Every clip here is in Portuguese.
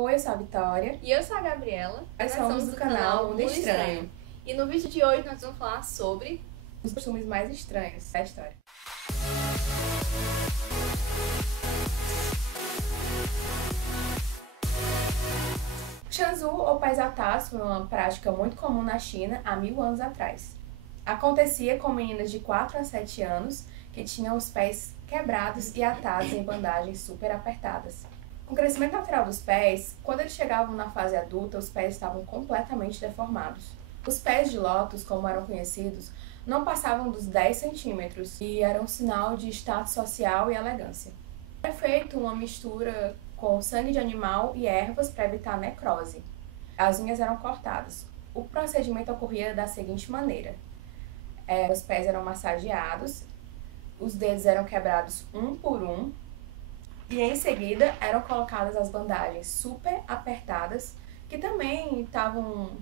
Oi, eu sou a Vitória. E eu sou a Gabriela. Nós somos do canal Mundo Estranho. E no vídeo de hoje nós vamos falar sobre os costumes mais estranhos da história. Shanzu ou pés atados foi uma prática muito comum na China há 1000 anos atrás. Acontecia com meninas de 4 a 7 anos que tinham os pés quebrados e atados em bandagens super apertadas. Com o crescimento natural dos pés, quando eles chegavam na fase adulta, os pés estavam completamente deformados. Os pés de lótus, como eram conhecidos, não passavam dos 10 centímetros e eram um sinal de status social e elegância. Era feito uma mistura com sangue de animal e ervas para evitar necrose. As unhas eram cortadas. O procedimento ocorria da seguinte maneira. Os pés eram massageados, os dedos eram quebrados um por um, e em seguida eram colocadas as bandagens super apertadas, que também estavam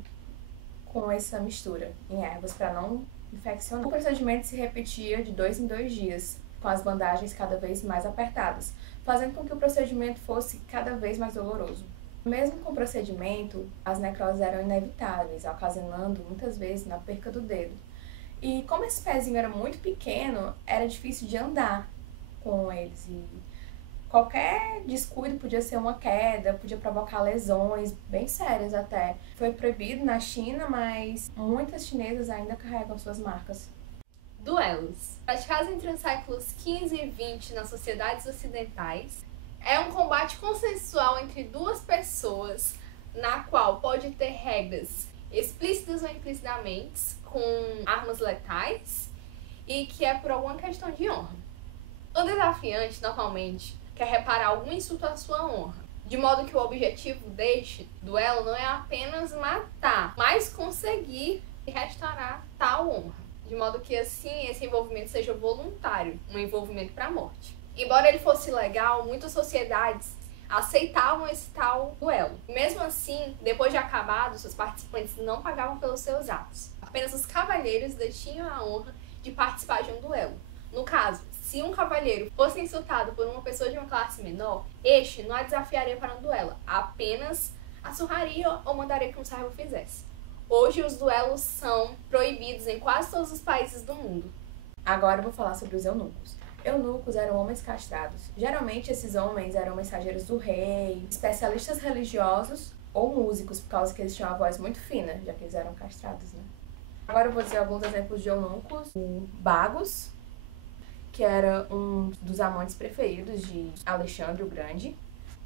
com essa mistura em ervas para não infeccionar. O procedimento se repetia de 2 em 2 dias, com as bandagens cada vez mais apertadas, fazendo com que o procedimento fosse cada vez mais doloroso. Mesmo com o procedimento, as necroses eram inevitáveis, ocasionando muitas vezes na perca do dedo. E como esse pezinho era muito pequeno, era difícil de andar com eles. E qualquer descuido podia ser uma queda, podia provocar lesões bem sérias até. Foi proibido na China, mas muitas chinesas ainda carregam suas marcas. duelos. Praticados entre os séculos XV e XX nas sociedades ocidentais, é um combate consensual entre duas pessoas, na qual pode ter regras explícitas ou implicitamente, com armas letais, e que é por alguma questão de honra. O desafiante, normalmente, quer reparar algum insulto à sua honra, de modo que o objetivo deste duelo não é apenas matar, mas conseguir restaurar tal honra, de modo que assim esse envolvimento seja voluntário, um envolvimento para a morte. Embora ele fosse legal, muitas sociedades aceitavam esse tal duelo. Mesmo assim, depois de acabado, seus participantes não pagavam pelos seus atos. Apenas os cavalheiros detinham a honra de participar de um duelo. No caso, se um cavalheiro fosse insultado por uma pessoa de uma classe menor, este não a desafiaria para um duelo, apenas a surraria ou mandaria que um servo fizesse. Hoje, os duelos são proibidos em quase todos os países do mundo. Agora eu vou falar sobre os eunucos. Eunucos eram homens castrados. Geralmente, esses homens eram mensageiros do rei, especialistas religiosos ou músicos, por causa que eles tinham uma voz muito fina, já que eles eram castrados, né? Agora eu vou dizer alguns exemplos de eunucos. O Bagos, que era um dos amantes preferidos de Alexandre o Grande.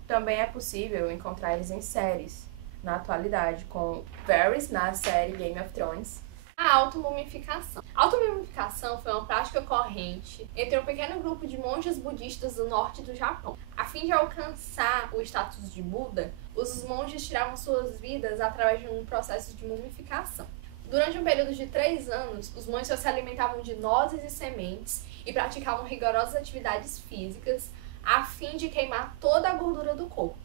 Também é possível encontrar eles em séries, na atualidade, com Varys na série Game of Thrones. A automumificação. A automumificação foi uma prática corrente entre um pequeno grupo de monges budistas do norte do Japão. A fim de alcançar o status de Buda, os monges tiravam suas vidas através de um processo de mumificação. Durante um período de 3 anos, os monges se alimentavam de nozes e sementes e praticavam rigorosas atividades físicas a fim de queimar toda a gordura do corpo.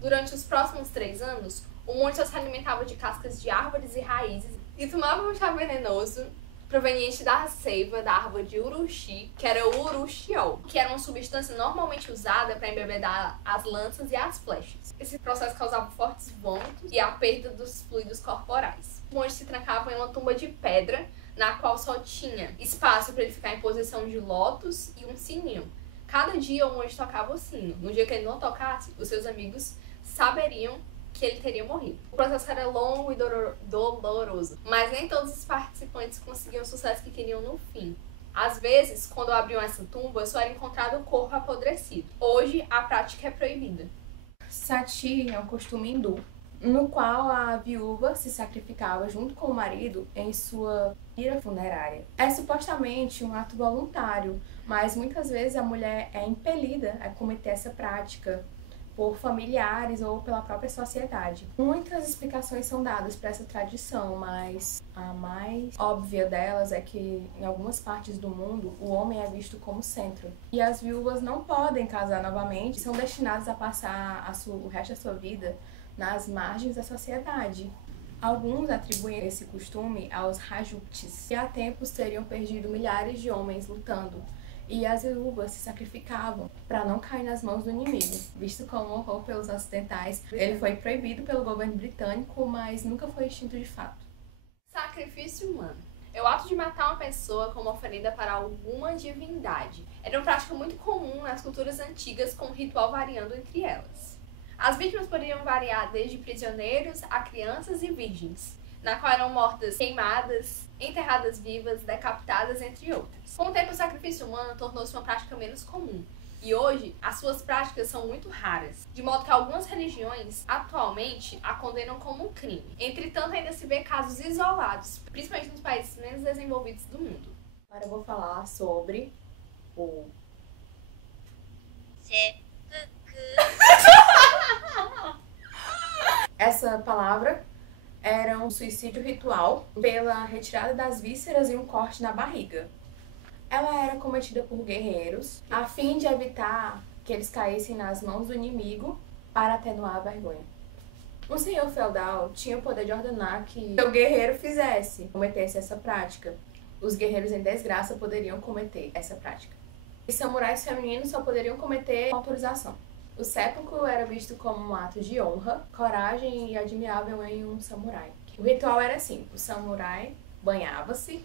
Durante os próximos 3 anos, o monge se alimentava de cascas de árvores e raízes e tomava um chá venenoso proveniente da seiva da árvore de uruxi, que era o uruxiol, que era uma substância normalmente usada para embebedar as lanças e as flechas. Esse processo causava fortes vômitos e a perda dos fluidos corporais. Os monges se trancavam em uma tumba de pedra, na qual só tinha espaço para ele ficar em posição de lótus e um sininho. Cada dia o monge tocava o sino. No dia que ele não tocasse, os seus amigos saberiam que ele teria morrido. O processo era longo e doloroso, mas nem todos os participantes conseguiam o sucesso que queriam no fim. Às vezes, quando abriam essa tumba, só era encontrado o corpo apodrecido. Hoje, a prática é proibida. Sati é um costume hindu, no qual a viúva se sacrificava junto com o marido em sua pira funerária. É supostamente um ato voluntário, mas muitas vezes a mulher é impelida a cometer essa prática por familiares ou pela própria sociedade. Muitas explicações são dadas para essa tradição, mas a mais óbvia delas é que em algumas partes do mundo o homem é visto como centro. E as viúvas não podem casar novamente, são destinadas a passar o resto da sua vida nas margens da sociedade. Alguns atribuem esse costume aos Rajputs, que há tempos teriam perdido milhares de homens lutando e as viúvas se sacrificavam para não cair nas mãos do inimigo. Visto como horror pelos ocidentais, ele foi proibido pelo governo britânico, mas nunca foi extinto de fato. Sacrifício humano é o ato de matar uma pessoa como oferenda para alguma divindade. Era uma prática muito comum nas culturas antigas, com o ritual variando entre elas. As vítimas poderiam variar desde prisioneiros a crianças e virgens, na qual eram mortas queimadas, enterradas vivas, decapitadas, entre outras. Com o tempo, o sacrifício humano tornou-se uma prática menos comum, e hoje as suas práticas são muito raras, de modo que algumas religiões atualmente a condenam como um crime. Entretanto, ainda se vê casos isolados, principalmente nos países menos desenvolvidos do mundo. Agora eu vou falar sobre o essa palavra era um suicídio ritual pela retirada das vísceras e um corte na barriga. Ela era cometida por guerreiros a fim de evitar que eles caíssem nas mãos do inimigo para atenuar a vergonha. Um senhor feudal tinha o poder de ordenar que o guerreiro cometesse essa prática. Os guerreiros em desgraça poderiam cometer essa prática. E samurais femininos só poderiam cometer com autorização. O sépulcro era visto como um ato de honra, coragem e admirável em um samurai. O ritual era assim: o samurai banhava-se,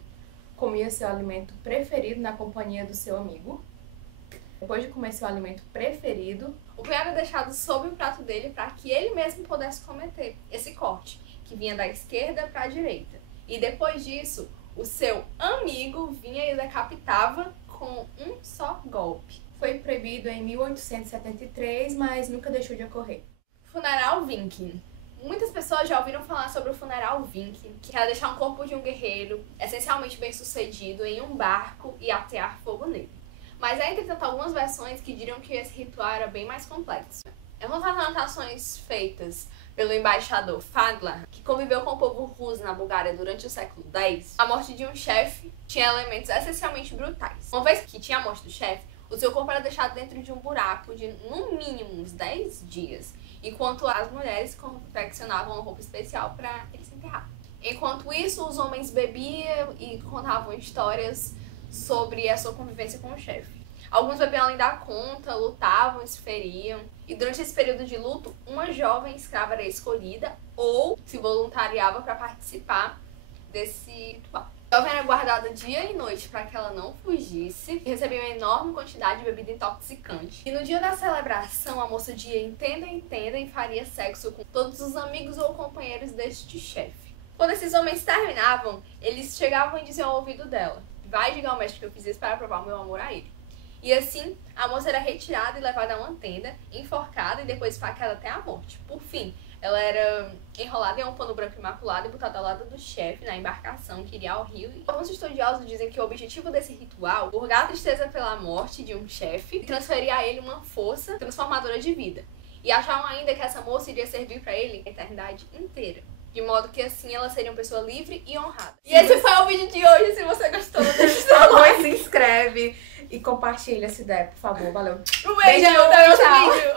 comia seu alimento preferido na companhia do seu amigo. Depois de comer seu alimento preferido, o punhal era deixado sob o prato dele para que ele mesmo pudesse cometer esse corte, que vinha da esquerda para a direita. E depois disso, o seu amigo vinha e decapitava com um só golpe. Foi proibido em 1873, mas nunca deixou de ocorrer. Funeral Viking. Muitas pessoas já ouviram falar sobre o funeral Viking, que era deixar um corpo de um guerreiro, essencialmente bem-sucedido, em um barco e atear fogo nele. Mas há, entretanto, algumas versões que diriam que esse ritual era bem mais complexo. Em uma das anotações feitas pelo embaixador Fadlar, que conviveu com o povo russo na Bulgária durante o século X, a morte de um chefe tinha elementos essencialmente brutais. Uma vez que tinha a morte do chefe, o seu corpo era deixado dentro de um buraco de, no mínimo, uns 10 dias, enquanto as mulheres confeccionavam uma roupa especial para ele se enterrar. Enquanto isso, os homens bebiam e contavam histórias sobre a sua convivência com o chefe. Alguns bebiam além da conta, lutavam e se feriam. E durante esse período de luto, uma jovem escrava era escolhida ou se voluntariava para participar desse ritual. A jovem era guardada dia e noite para que ela não fugisse e recebia uma enorme quantidade de bebida intoxicante. E no dia da celebração, a moça ia em tenda e faria sexo com todos os amigos ou companheiros deste chefe. Quando esses homens terminavam, eles chegavam e diziam ao ouvido dela: vai diga ao mestre que eu fiz isso para provar o meu amor a ele. E assim, a moça era retirada e levada a uma tenda, enforcada e depois esfaqueada até a morte. Por fim, ela era enrolada em um pano branco imaculado e botada ao lado do chefe na embarcação que iria ao rio. E alguns estudiosos dizem que o objetivo desse ritual é purgar a tristeza pela morte de um chefe e transferir a ele uma força transformadora de vida. E achavam ainda que essa moça iria servir para ele a eternidade inteira. De modo que assim ela seria uma pessoa livre e honrada. E esse foi o vídeo de hoje. Se você gostou, deixa seu like, se inscreve e compartilha se der, por favor. Valeu. Um beijo, até o próximo vídeo.